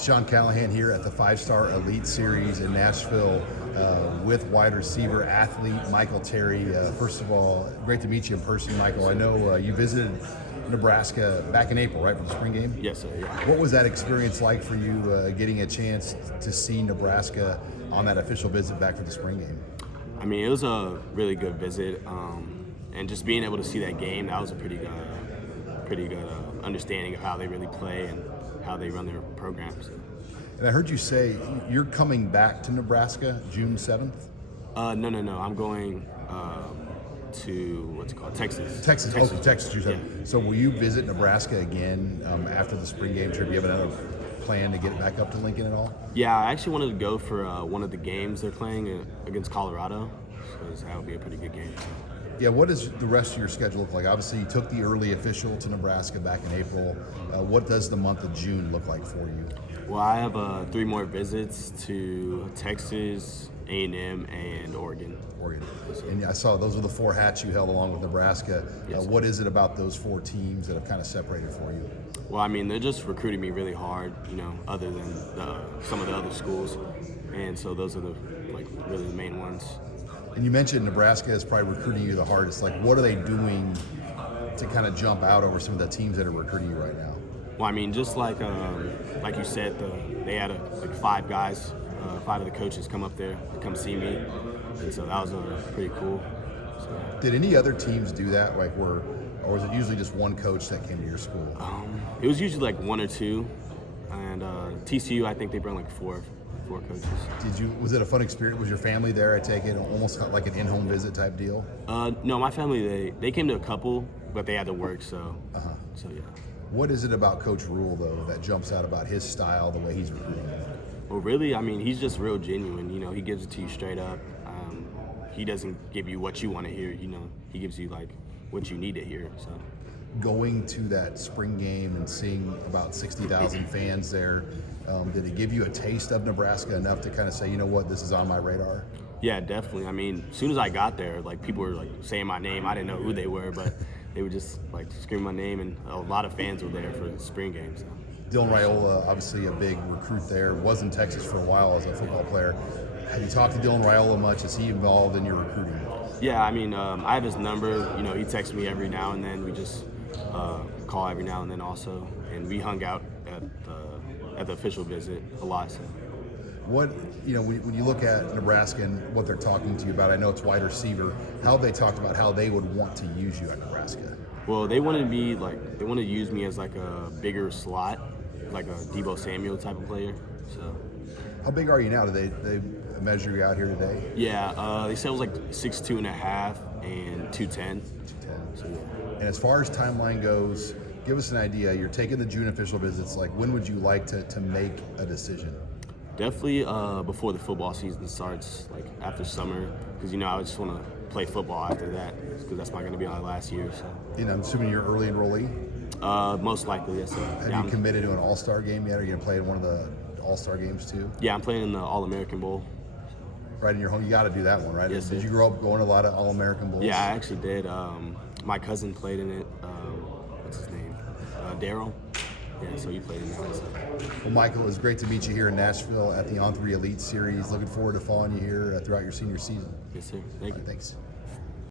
Sean Callahan here at the 5-Star Elite Series in Nashville with wide receiver athlete Michael Terry. First of all, great to meet you in person, Michael. I know you visited Nebraska back in April, right, for the spring game? Yes, sir. Yeah. What was that experience like for you getting a chance to see Nebraska on that official visit back for the spring game? I mean, it was a really good visit, and just being able to see that game, that was a pretty good understanding of how they really play and how they run their programs. And I heard you say you're coming back to Nebraska June 7th? No. I'm going to, what's it called, Texas. Texas. Texas. You said. Yeah. So will you visit Nebraska again after the spring game trip? Do you have another plan to get back up to Lincoln at all? Yeah, I actually wanted to go for one of the games they're playing against Colorado, so that would be a pretty good game. Yeah, what does the rest of your schedule look like? Obviously, you took the early official to Nebraska back in April. What does the month of June look like for you? Well, I have 3 more visits to Texas, A&M, and Oregon. And I saw those were the 4 hats you held along with Nebraska. Yes, what is it about those 4 teams that have kind of separated for you? Well, I mean, they're just recruiting me really hard, other than some of the other schools. And so those are really the main ones. And you mentioned Nebraska is probably recruiting you the hardest. What are they doing to kind of jump out over some of the teams that are recruiting you right now? Well, I mean, just like you said, they had 5 guys, 5 of the coaches come up there to come see me, and so that was pretty cool. So, did any other teams do that, or was it usually just one coach that came to your school? It was usually 1 or 2, and TCU, I think they bring 4 coaches. Was it a fun experience? Was your family there? I take it almost like an in-home visit type deal. No, my family they came to a couple, but they had to work, so yeah. What is it about Coach Rule though that jumps out about his style, the way he's recruiting? Well, really, I mean, he's just real genuine. He gives it to you straight up. He doesn't give you what you want to hear. He gives you what you need to hear. So, going to that spring game and seeing about 60,000 fans there, did it give you a taste of Nebraska enough to kind of say, you know what, this is on my radar? Yeah, definitely. I mean, as soon as I got there, people were saying my name. I didn't know who they were, but they were just screaming my name, and a lot of fans were there for the spring game. So. Dylan Raiola, obviously a big recruit there, was in Texas for a while as a football player. Have you talked to Dylan Raiola much? Is he involved in your recruiting? Yeah, I mean, I have his number. He texts me every now and then. We just call every now and then also, and we hung out at the official visit a lot. So. What, when you look at Nebraska and what they're talking to you about, I know it's wide receiver, how have they talked about how they would want to use you at Nebraska? Well, they wanted me, they want to use me as a bigger slot, like a Deebo Samuel type of player. So. How big are you now? Did they measure you out here today? Yeah, they said it was 6'2.5" and 210. So, yeah. And as far as timeline goes, give us an idea. You're taking the June official visits. When would you like to make a decision? Definitely before the football season starts, after summer, because I just want to play football after that, because that's not going to be my last year. So. I'm assuming you're early enrollee? Most likely, yes, sir. Have you committed to an All-Star game yet? Are you going to play in one of the All-Star games too? Yeah, I'm playing in the All-American Bowl. Right in your home, you got to do that one, right? Yes, did you grow up going to a lot of All-American Bowls? Yeah, I actually did. My cousin played in it. What's his name? Daryl. Yeah, so he played in that. So. Well, Michael, it was great to meet you here in Nashville at the On3 Elite Series. Looking forward to following you here throughout your senior season. Yes, sir. Thank you. Thanks.